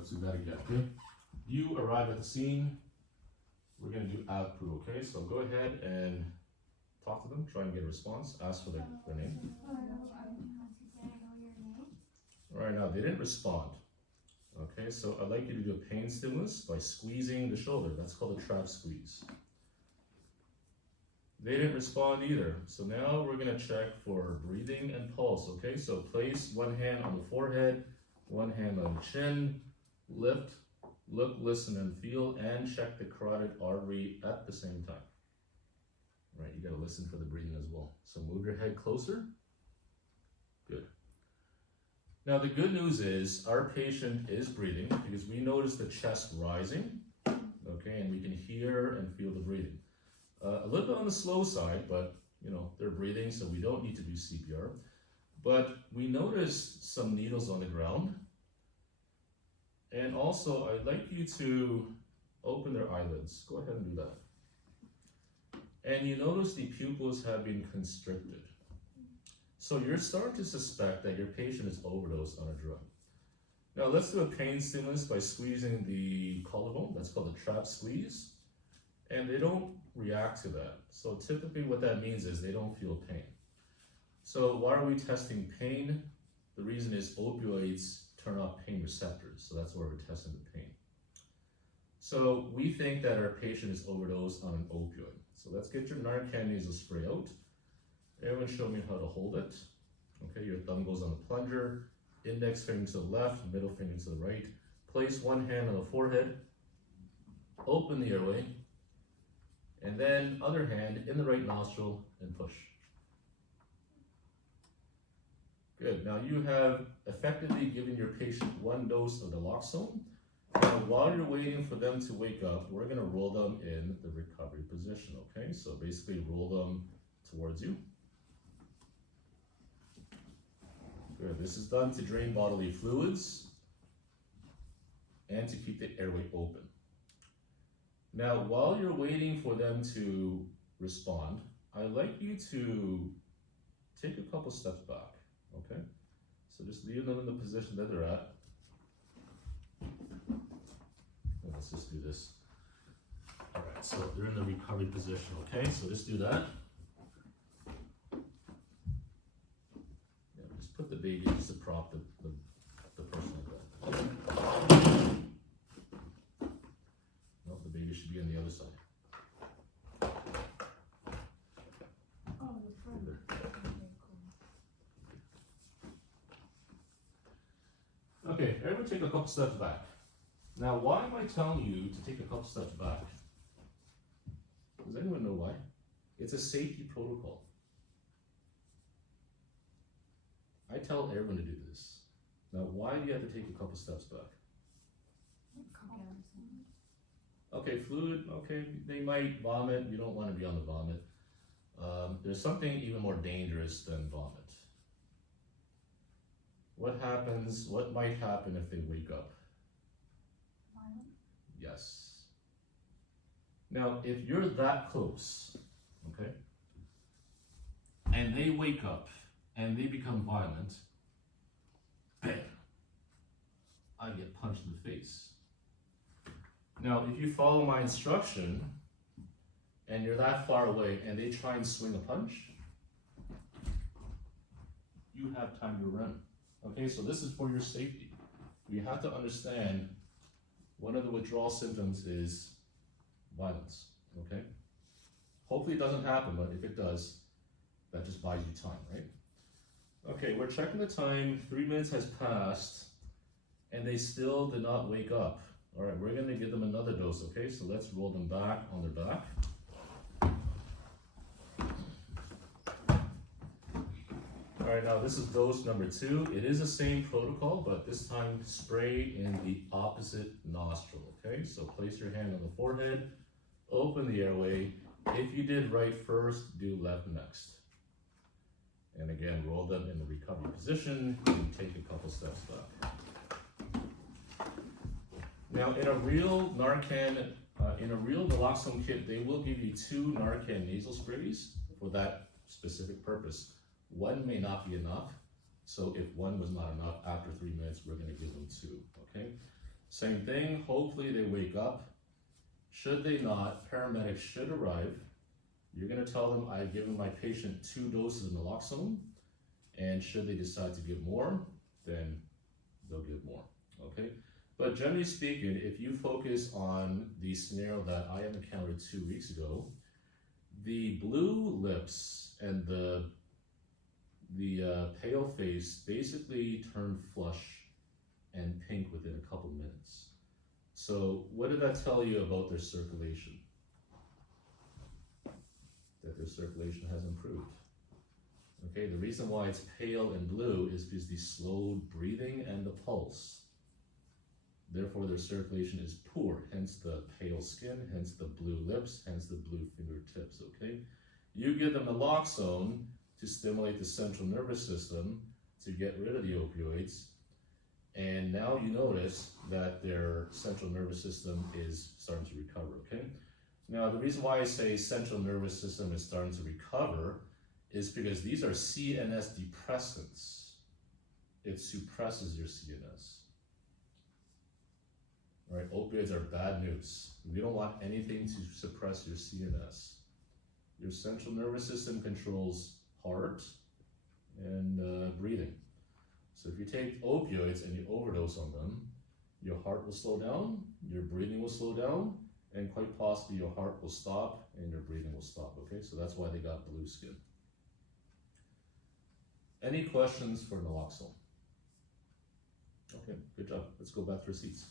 let's do that again. Okay? You arrive at the scene. We're going to do output, okay? So go ahead and talk to them, try and get a response, ask for their name. All right, now they didn't respond. Okay, so I'd like you to do a pain stimulus by squeezing the shoulder. That's called a trap squeeze. They didn't respond either. So now we're gonna check for breathing and pulse, okay? So place one hand on the forehead, one hand on the chin, lift, look, listen, and feel, and check the carotid artery at the same time. All right, you gotta listen for the breathing as well. So move your head closer. Good. Now the good news is our patient is breathing because we notice the chest rising, okay, and we can hear and feel the breathing. A little bit on the slow side, but you know, they're breathing, so we don't need to do CPR. But we notice some needles on the ground. And also, I'd like you to open their eyelids. Go ahead and do that. And you notice the pupils have been constricted. So you're starting to suspect that your patient is overdosed on a drug. Now let's do a pain stimulus by squeezing the collarbone. That's called a trap squeeze. And they don't react to that. So typically what that means is they don't feel pain. So why are we testing pain? The reason is opioids turn off pain receptors. So that's why we're testing the pain. So we think that our patient is overdosed on an opioid. So let's get your Narcan nasal spray out. Everyone show me how to hold it. Okay, your thumb goes on the plunger, index finger to the left, middle finger to the right. Place one hand on the forehead, open the airway, and then other hand in the right nostril and push. Good, now you have effectively given your patient one dose of naloxone. Now while you're waiting for them to wake up, we're gonna roll them in the recovery position, okay? So basically roll them towards you. Good. This is done to drain bodily fluids and to keep the airway open. Now, while you're waiting for them to respond, I'd like you to take a couple steps back, okay? So just leave them in the position that they're at. Let's just do this. All right, so they're in the recovery position, okay? So just do that. Put the baby just to prop the person like that. No, the baby should be on the other side. Oh, the front. Okay, everyone take a couple steps back. Now, why am I telling you to take a couple steps back? Does anyone know why? It's a safety protocol. I tell everyone to do this. Now, why do you have to take a couple steps back? Okay, fluid, okay, they might vomit. You don't want to be on the vomit. There's something even more dangerous than vomit. What might happen if they wake up? Yes. Now, if you're that close, okay, and they wake up, and they become violent, bam, I get punched in the face. Now, if you follow my instruction, and you're that far away, and they try and swing a punch, you have time to run. Okay, so this is for your safety. You have to understand one of the withdrawal symptoms is violence, okay? Hopefully it doesn't happen, but if it does, that just buys you time, right? Okay, we're checking the time. 3 minutes has passed, and they still did not wake up. All right, we're gonna give them another dose, okay? So let's roll them back on their back. All right, now this is dose number 2. It is the same protocol, but this time spray in the opposite nostril, okay? So place your hand on the forehead, open the airway. If you did right first, do left next. And again, roll them in the recovery position and take a couple steps back. Now, in a real Narcan, in a real naloxone kit, they will give you 2 Narcan nasal sprays for that specific purpose. One may not be enough, so if one was not enough, after 3 minutes, we're gonna give them 2, okay? Same thing, hopefully they wake up. Should they not, paramedics should arrive. You're gonna tell them I've given my patient 2 doses of naloxone, and should they decide to give more, then they'll give more, okay? But generally speaking, if you focus on the scenario that I have encountered 2 weeks ago, the blue lips and the pale face basically turn flush and pink within a couple minutes. So what did that tell you about their circulation? That their circulation has improved. Okay, the reason why it's pale and blue is because the slowed breathing and the pulse. Therefore, their circulation is poor, hence the pale skin, hence the blue lips, hence the blue fingertips, okay? You give them naloxone to stimulate the central nervous system to get rid of the opioids, and now you notice that their central nervous system is starting to recover, okay? Now, the reason why I say central nervous system is starting to recover is because these are CNS depressants. It suppresses your CNS. All right, opioids are bad news. We don't want anything to suppress your CNS. Your central nervous system controls heart and breathing. So if you take opioids and you overdose on them, your heart will slow down, your breathing will slow down, and quite possibly your heart will stop and your breathing will stop, okay? So that's why they got blue skin. Any questions for naloxone? Okay, good job. Let's go back to our seats.